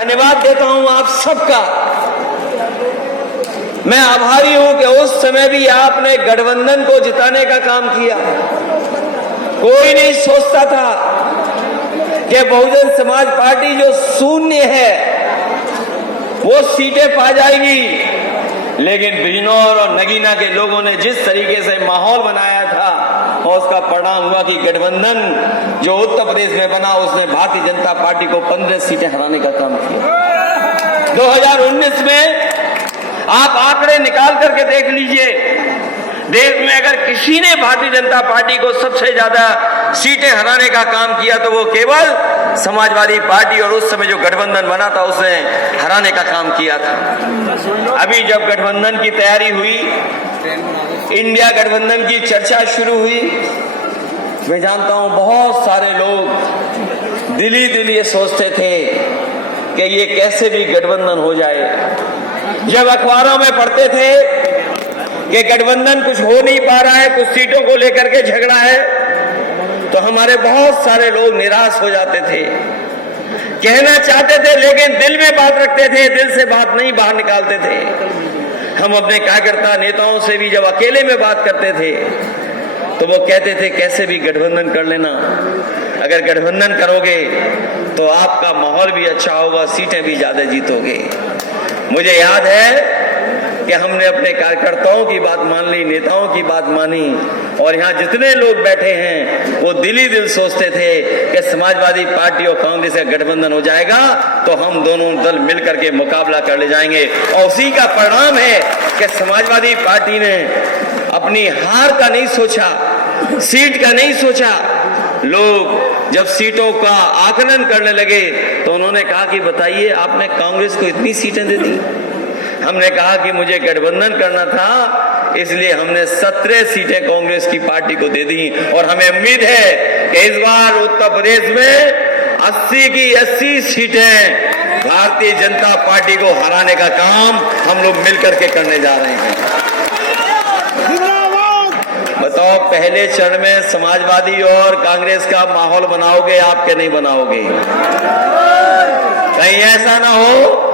धन्यवाद देता हूं आप सबका। मैं आभारी हूं कि उस समय भी आपने गठबंधन को जिताने का काम किया। कोई नहीं सोचता था कि बहुजन समाज पार्टी जो शून्य है वो सीटें पा जाएगी, लेकिन बिजनौर और नगीना के लोगों ने जिस तरीके से माहौल बनाया था और उसका परिणाम हुआ कि गठबंधन जो उत्तर प्रदेश में बना उसने भारतीय जनता पार्टी को 15 सीटें हराने का काम किया। 2019 में आप आंकड़े निकाल करके देख लीजिए, देश में अगर किसी ने भारतीय जनता पार्टी को सबसे ज्यादा सीटें हराने का काम किया तो वो केवल समाजवादी पार्टी और उस समय जो गठबंधन बना था उसने हराने का काम किया था। अभी जब गठबंधन की तैयारी हुई, इंडिया गठबंधन की चर्चा शुरू हुई, मैं जानता हूं बहुत सारे लोग दिली ये सोचते थे कि ये कैसे भी गठबंधन हो जाए। जब अखबारों में पढ़ते थे कि गठबंधन कुछ हो नहीं पा रहा है, कुछ सीटों को लेकर के झगड़ा है, तो हमारे बहुत सारे लोग निराश हो जाते थे। कहना चाहते थे लेकिन दिल में बात रखते थे, दिल से बात नहीं बाहर निकालते थे। हम अपने कार्यकर्ता नेताओं से भी जब अकेले में बात करते थे तो वो कहते थे कैसे भी गठबंधन कर लेना, अगर गठबंधन करोगे तो आपका माहौल भी अच्छा होगा, सीटें भी ज्यादा जीतोगे। मुझे याद है कि हमने अपने कार्यकर्ताओं की बात मान ली, नेताओं की बात मानी, और यहाँ जितने लोग बैठे हैं वो दिल सोचते थे कि समाजवादी पार्टी और कांग्रेस का गठबंधन हो जाएगा तो हम दोनों दल मिलकर के मुकाबला कर ले जाएंगे। और उसी का परिणाम है कि समाजवादी पार्टी ने अपनी हार का नहीं सोचा, सीट का नहीं सोचा। लोग जब सीटों का आकलन करने लगे तो उन्होंने कहा कि बताइए आपने कांग्रेस को इतनी सीटें दे दी। हमने कहा कि मुझे गठबंधन करना था, इसलिए हमने 17 सीटें कांग्रेस की पार्टी को दे दी, और हमें उम्मीद है कि इस बार उत्तर प्रदेश में 80 की 80 सीटें भारतीय जनता पार्टी को हराने का काम हम लोग मिलकर के करने जा रहे हैं। बताओ, पहले चरण में समाजवादी और कांग्रेस का माहौल बनाओगे आप के नहीं बनाओगे? कहीं ऐसा ना हो